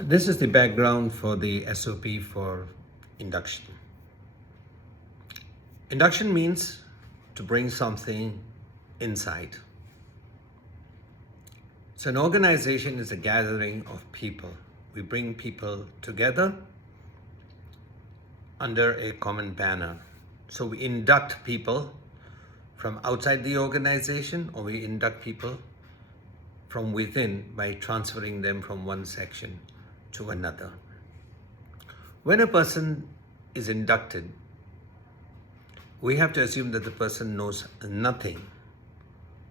This is the background for the SOP for induction. Induction means to bring something inside. So an organization is a gathering of people. We bring people together under a common banner. So we induct people from outside the organization, or we induct people from within by transferring them from one section to another. When a person is inducted, we have to assume that the person knows nothing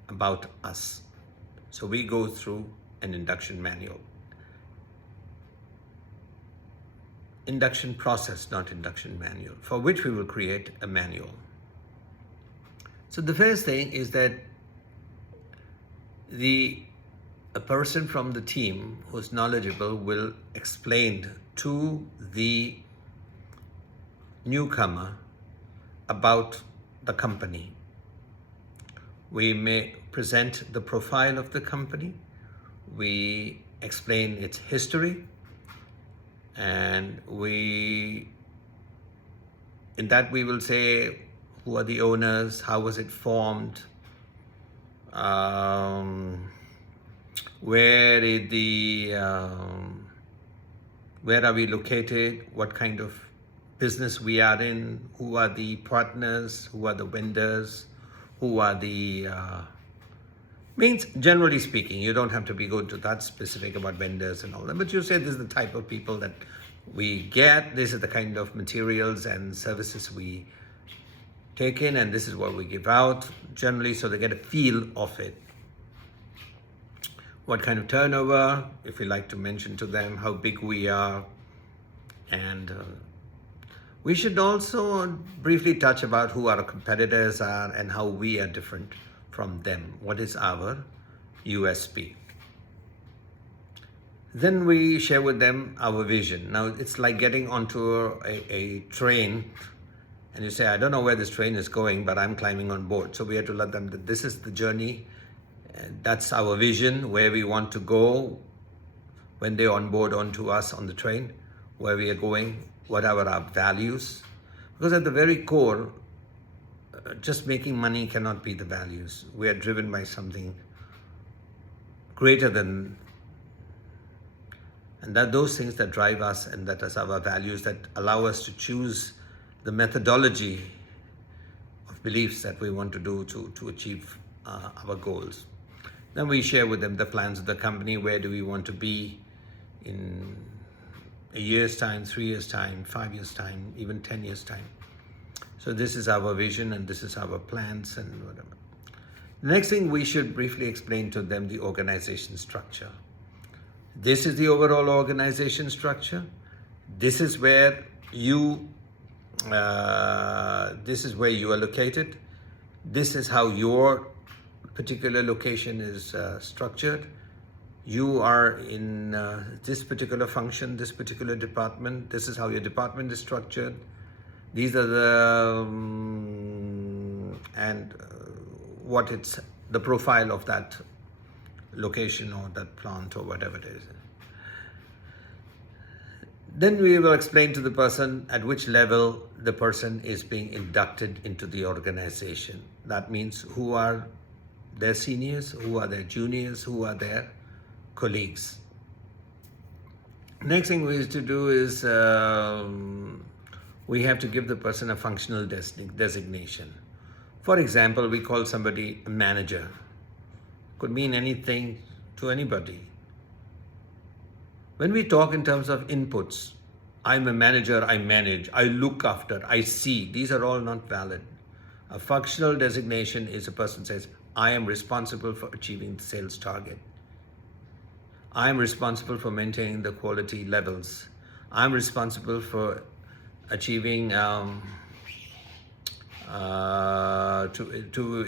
about us. So we go through an induction manual. Induction process, not induction manual, for which we will create a manual. So the first thing is that a person from the team who's knowledgeable will explain to the newcomer about the company. We may present the profile of the company, we explain its history, and in that we will say who are the owners, how was it formed, where are we located, what kind of business we are in, who are the partners, who are the vendors, who are the means generally speaking. You don't have to be going to that specific about vendors and all that, but you say this is the type of people that we get, this is the kind of materials and services we take in, and this is what we give out generally, so they get a feel of it. What kind of turnover, if we like to mention to them how big we are, and we should also briefly touch about who our competitors are and how we are different from them. What is our USP? Then we share with them our vision. Now it's like getting onto a train and you say, I don't know where this train is going, but I'm climbing on board. So we have to let them that this is the journey. That's our vision, where we want to go when they're on board onto us on the train, where we are going, what are our values. Because at the very core, just making money cannot be the values. We are driven by something greater than, and that those things that drive us, and that is our values that allow us to choose the methodology of beliefs that we want to do to achieve our goals. Then we share with them the plans of the company. Where do we want to be in a year's time, 3 years' time, 5 years' time, even 10 years' time. So this is our vision and this is our plans and whatever. The next thing, we should briefly explain to them the organization structure. This is the overall organization structure. This is where you are located. This is how your particular location is structured. You are in this particular function, this particular department. This is how your department is structured. These are what it's the profile of that location or that plant or whatever it is. Then we will explain to the person at which level the person is being inducted into the organization. That means who are their seniors, who are their juniors, who are their colleagues. Next thing we have to do is we have to give the person a functional designation. For example, we call somebody a manager. Could mean anything to anybody. When we talk in terms of inputs, I'm a manager, I manage, I look after, I see, these are all not valid. A functional designation is a person says, I am responsible for achieving the sales target. I am responsible for maintaining the quality levels. I'm responsible for achieving to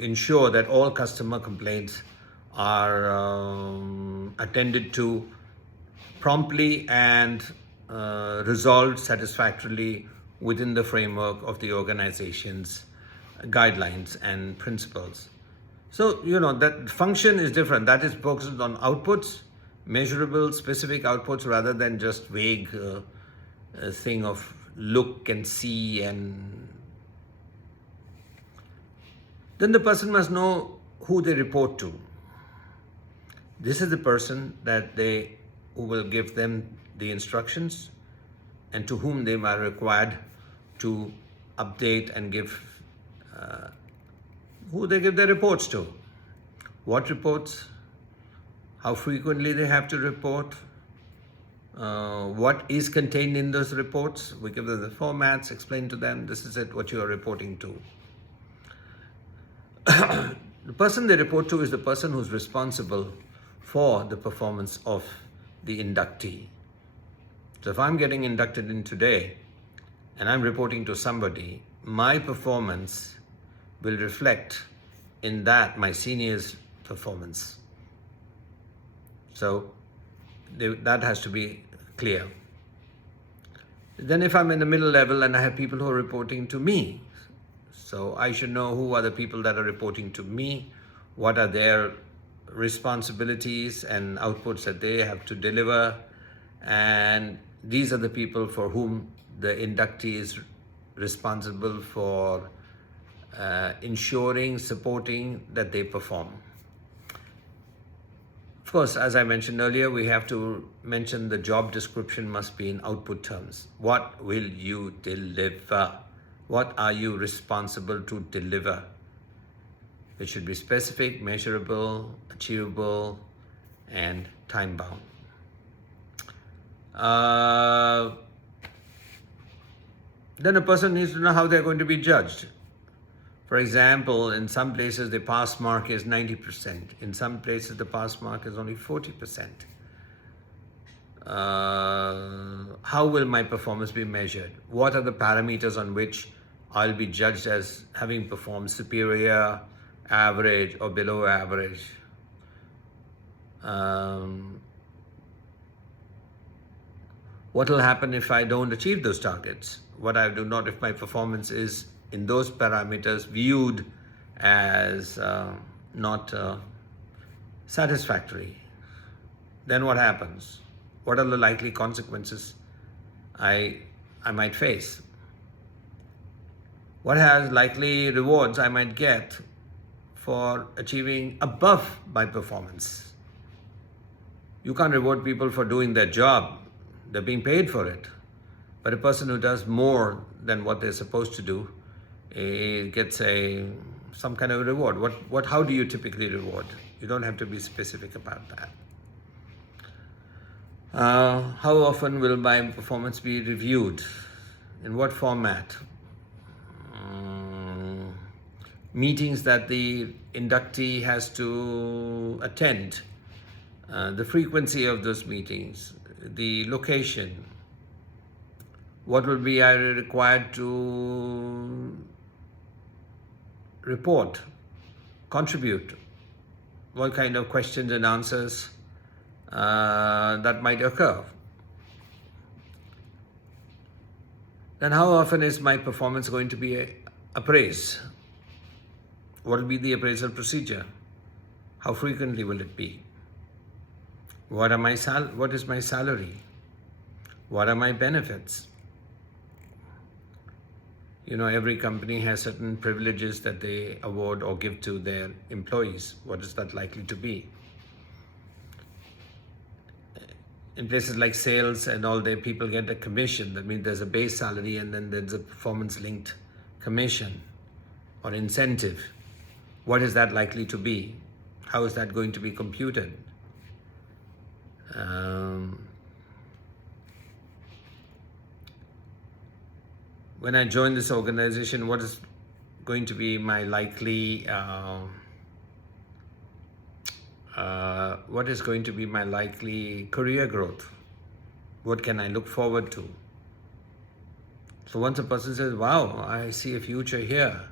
ensure that all customer complaints are attended to promptly and resolved satisfactorily within the framework of the organization's guidelines and principles. So, that function is different. That is focused on outputs. measurable, specific outputs rather than just vague thing of look and see. And then the person must know who they report to. This is the person who will give them the instructions and to whom they are required to update and give, who they give their reports to. What reports, how frequently they have to report, what is contained in those reports. We give them the formats, explain to them, this is it, what you are reporting to. The person they report to is the person who's responsible for the performance of the inductee. So if I'm getting inducted in today and I'm reporting to somebody, my performance will reflect in that my senior's performance. So that has to be clear. Then if I'm in the middle level and I have people who are reporting to me, so I should know who are the people that are reporting to me, what are their responsibilities and outputs that they have to deliver, and these are the people for whom the inductee is responsible for ensuring, supporting that they perform. Of course, as I mentioned earlier, we have to mention the job description must be in output terms. What will you deliver? What are you responsible to deliver? It should be specific, measurable, achievable, and time-bound. Then a person needs to know how they're going to be judged. For example, in some places the pass mark is 90%. In some places the pass mark is only 40%. How will my performance be measured? What are the parameters on which I'll be judged as having performed superior, average, or below average? What will happen if I don't achieve those targets? What I do not if my performance is in those parameters viewed as not satisfactory? Then what happens? What are the likely consequences I might face? What has likely rewards I might get for achieving above my performance? You can't reward people for doing their job. They're being paid for it. But a person who does more than what they're supposed to do gets some kind of reward. How do you typically reward? You don't have to be specific about that. How often will my performance be reviewed? In what format? Meetings that the inductee has to attend, the frequency of those meetings, the location, what will be I required to report, contribute, what kind of questions and answers that might occur. Then how often is my performance going to be appraised? What will be the appraisal procedure? How frequently will it be? What is my salary? What are my benefits? Every company has certain privileges that they award or give to their employees. What is that likely to be? In places like sales and all, people get a commission. That means there's a base salary and then there's a performance-linked commission or incentive. What is that likely to be? How is that going to be computed? When I join this organization, what is going to be my likely career growth? What can I look forward to? So once a person says, wow, I see a future here.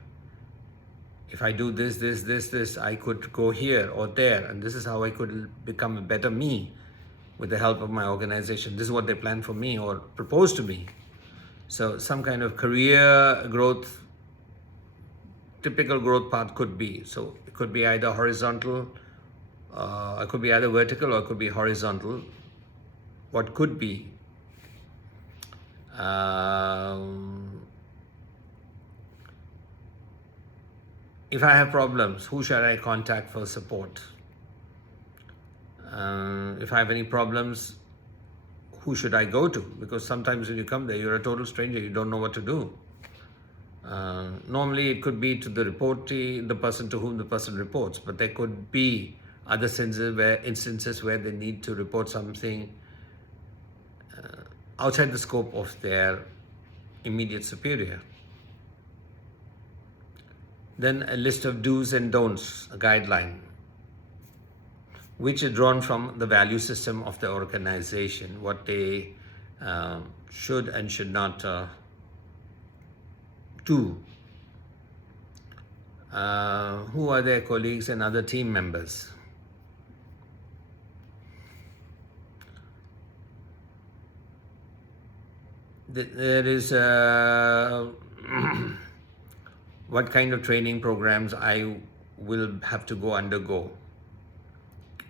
If I do this, I could go here or there, and this is how I could become a better me with the help of my organization. This is what they plan for me or propose to me. So some kind of career growth, typical growth path could be. So it could be either horizontal It could be either vertical or it could be horizontal. What could be if I have problems, who should I contact for support? If I have any problems, who should I go to? Because sometimes when you come there, you're a total stranger, you don't know what to do. Normally it could be to the reportee, the person to whom the person reports, but there could be other instances where they need to report something outside the scope of their immediate superior. Then a list of do's and don'ts, a guideline, which is drawn from the value system of the organization, what they should and should not do. Who are their colleagues and other team members? There is what kind of training programs I will have to undergo.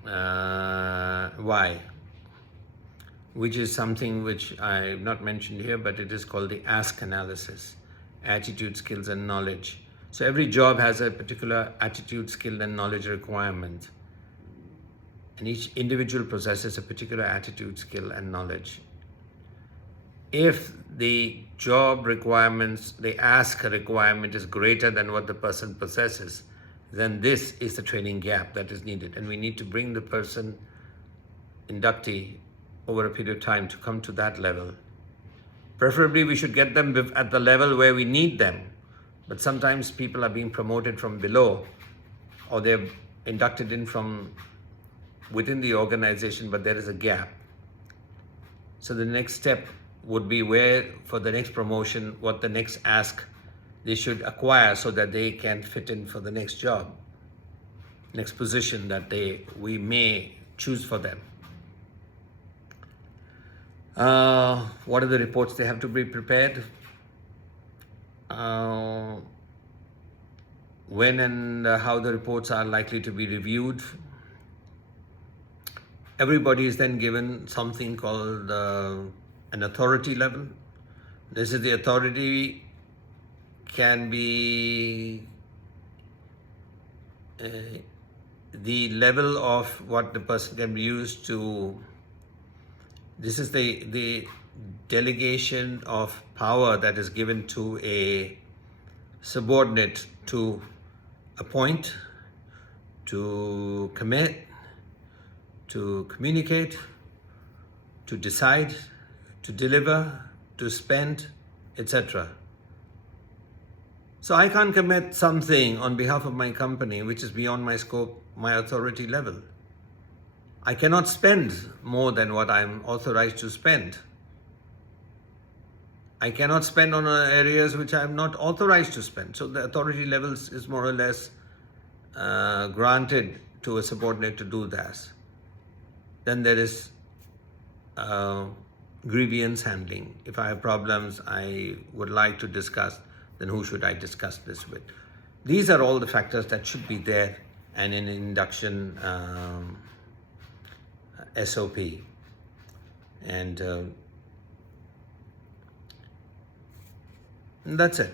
Why? Which is something which I have not mentioned here, but it is called the ASK analysis, attitude, skills and knowledge. So every job has a particular attitude, skill and knowledge requirement, and each individual possesses a particular attitude, skill and knowledge. If the job requirements, the ask requirement is greater than what the person possesses, then this is the training gap that is needed. And we need to bring the person, inductee, over a period of time to come to that level. Preferably, we should get them at the level where we need them. But sometimes people are being promoted from below, or they're inducted in from within the organization, but there is a gap. So the next step would be where, for the next promotion, what the next ask they should acquire so that they can fit in for the next job, next position that we may choose for them. What are the reports they have to be prepared? When and how the reports are likely to be reviewed. Everybody is then given something called an authority level. This is the authority can be the level of what the person can be used to. This is the delegation of power that is given to a subordinate to appoint, to commit, to communicate, to decide, to deliver, to spend, etc. So I can't commit something on behalf of my company which is beyond my scope, my authority level. I cannot spend more than what I'm authorized to spend. I cannot spend on areas which I'm not authorized to spend. So the authority levels is more or less granted to a subordinate to do that. Then there is grievance handling. If I have problems I would like to discuss, then who should I discuss this with? These are all the factors that should be there and in induction SOP. And that's it.